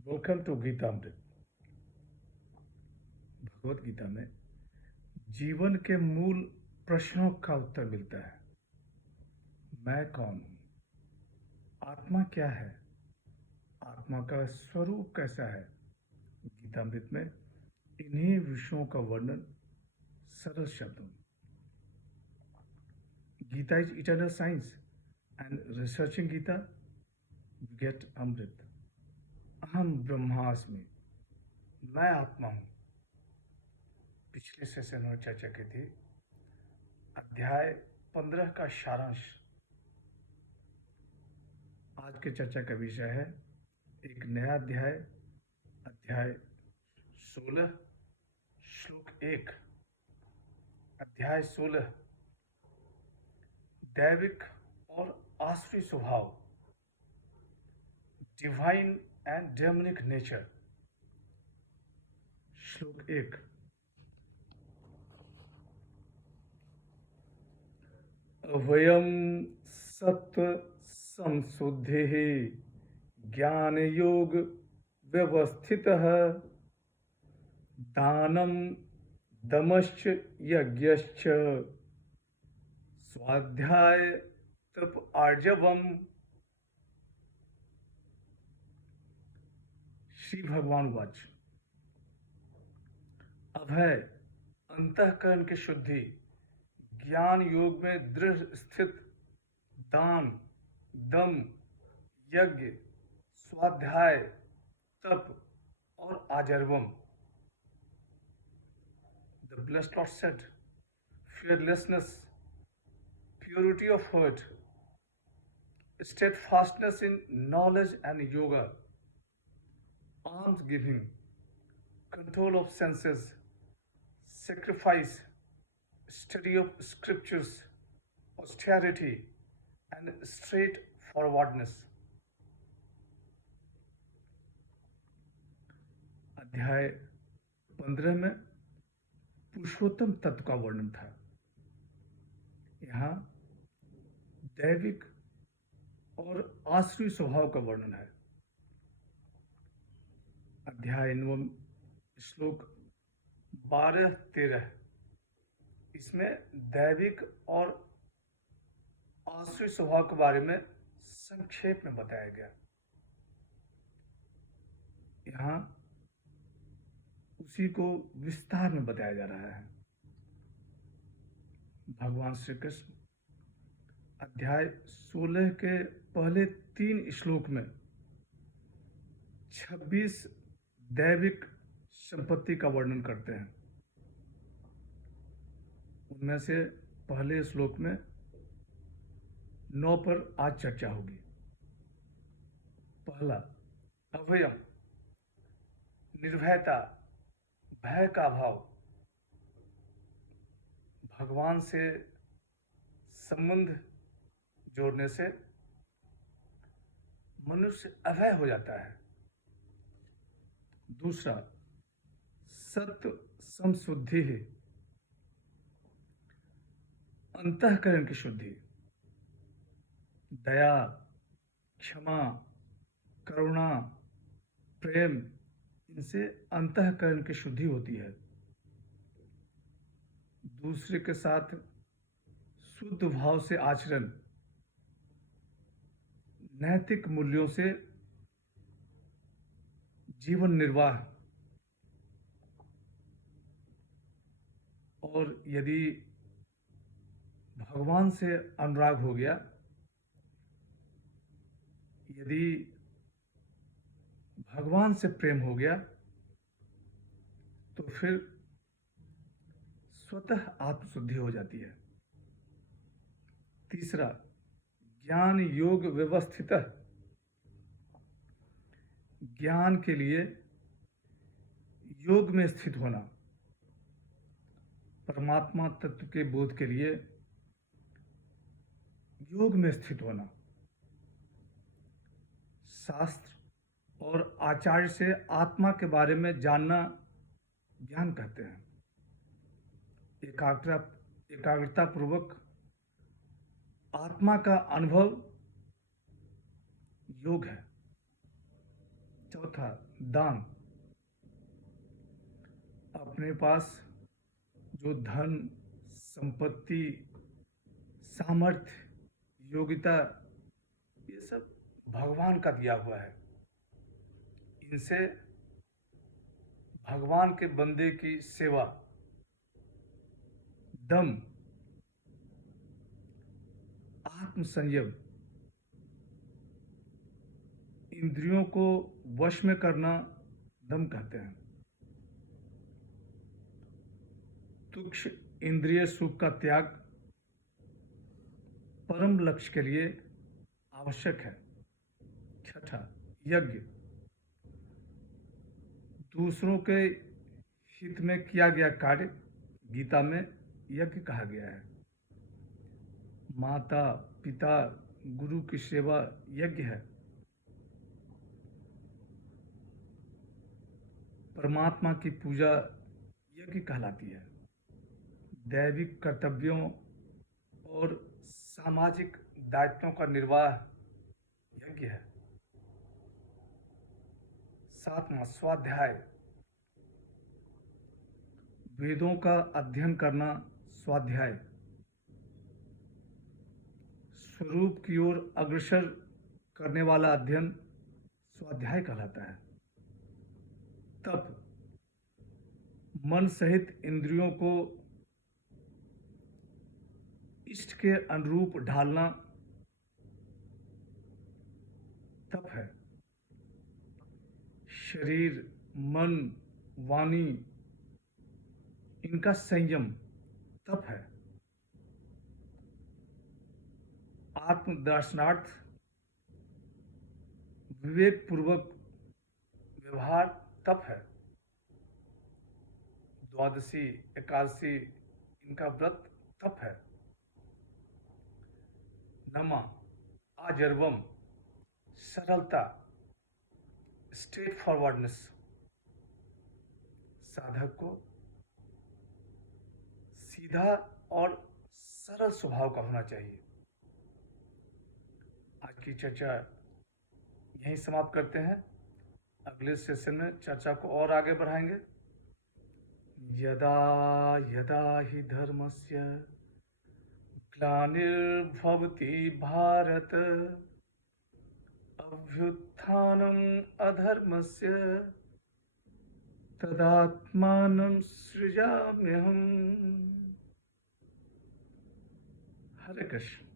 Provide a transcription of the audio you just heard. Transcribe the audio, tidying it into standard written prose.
Welcome to Geetamrit. Bhagavad Gita में जीवन के मूल प्रश्नों का उत्तर मिलता है। मैं कौन हूँ? आत्मा क्या है? आत्मा का स्वरूप कैसा है? गीतामृत में इन्हीं विषयों का वर्णन सरल शब्दों में। Gita is eternal science and researching Gita get Amrit. अहम ब्रह्मास्मि, मैं आत्मा हूँ। पिछले सेशन में चर्चा की थी अध्याय 15 का सारांश। आज के चर्चा का विषय है एक नया अध्याय, अध्याय 16 श्लोक 1। अध्याय 16 दैविक और आसुरी स्वभाव, डिवाइन एंड डेमनिक नेचर। श्लोक 1। अभयम सत्व संशुद्धि ज्ञान योग व्यवस्थित दानम दमश्च यज्ञश्च स्वाध्याय तप आर्जवम। श्री भगवान वाच। अभय अंतःकरण की शुद्धि, ज्ञान योग में दृढ़ स्थित, दान, दम, यज्ञ, स्वाध्याय, तप और आजर्वम। The blessed Lord said, fearlessness, purity of heart, steadfastness in knowledge and yoga, alms giving, control of senses, sacrifice, study of scriptures, austerity, and straightforwardness. अध्याय 15 में पुरुषोत्तम तत्व का वर्णन था। यहाँ दैविक और आसुरी स्वभाव का वर्णन है। अध्याय 9 श्लोक 12-13, इसमें दैविक और आसुरी स्वभाव के बारे में संक्षेप में बताया गया। यहाँ उसी को विस्तार में बताया जा रहा है। भगवान श्री कृष्ण अध्याय 16 के पहले 3 श्लोक में 26 दैविक संपत्ति का वर्णन करते हैं। उनमें से पहले श्लोक में 9 पर आज चर्चा होगी। पहला, अभयम, निर्भयता, भय का भाव। भगवान से संबंध जोड़ने से मनुष्य अभय हो जाता है। दूसरा, सत्व संशुद्धि है, अंतःकरण की शुद्धि, दया, क्षमा, करुणा, प्रेम, इनसे अंतःकरण की शुद्धि होती है। दूसरे के साथ शुद्ध भाव से आचरण, नैतिक मूल्यों से जीवन निर्वाह, और यदि भगवान से अनुराग हो गया, यदि भगवान से प्रेम हो गया, तो फिर स्वतः आत्मशुद्धि हो जाती है। तीसरा, ज्ञान योग व्यवस्थित, ज्ञान के लिए योग में स्थित होना, परमात्मा तत्व के बोध के लिए योग में स्थित होना। शास्त्र और आचार्य से आत्मा के बारे में जानना ज्ञान कहते हैं। एकाग्रता पूर्वक आत्मा का अनुभव योग है। चौथा, दान। अपने पास जो धन, संपत्ति, सामर्थ्य, योग्यता, ये सब भगवान का दिया हुआ है। इनसे भगवान के बंदे की सेवा, दम, आत्म संयम, इंद्रियों को वश में करना दम कहते हैं। तुच्छ इंद्रिय सुख का त्याग परम लक्ष्य के लिए आवश्यक है। छठा, यज्ञ। दूसरों के हित में किया गया कार्य गीता में यज्ञ कहा गया है। माता पिता गुरु की सेवा यज्ञ है। परमात्मा की पूजा यज्ञ कहलाती है। दैविक कर्तव्यों और सामाजिक दायित्वों का निर्वाह यज्ञ है। सातवां, स्वाध्याय। वेदों का अध्ययन करना स्वाध्याय। स्वरूप की ओर अग्रसर करने वाला अध्ययन स्वाध्याय कहलाता है। तप, मन सहित इंद्रियों को इष्ट के अनुरूप ढालना तप है। शरीर, मन, वाणी, इनका संयम तप है। आत्मदर्शनार्थ विवेक पूर्वक व्यवहार तप है। द्वादशी, एकादशी, इनका व्रत तप है। नमा, आजर्वम, सरलता, स्ट्रेट फॉरवर्डनेस। साधक को सीधा और सरल स्वभाव का होना चाहिए। आज की चर्चा यहीं समाप्त करते हैं। अगले सेशन में चर्चा को और आगे बढ़ाएंगे। यदा यदा हि धर्मस्य ग्लानिर्भवति भारत अभ्युत्थानम् अधर्मस्य तदात्मानं सृजाम्यहम्। हरे कृष्ण।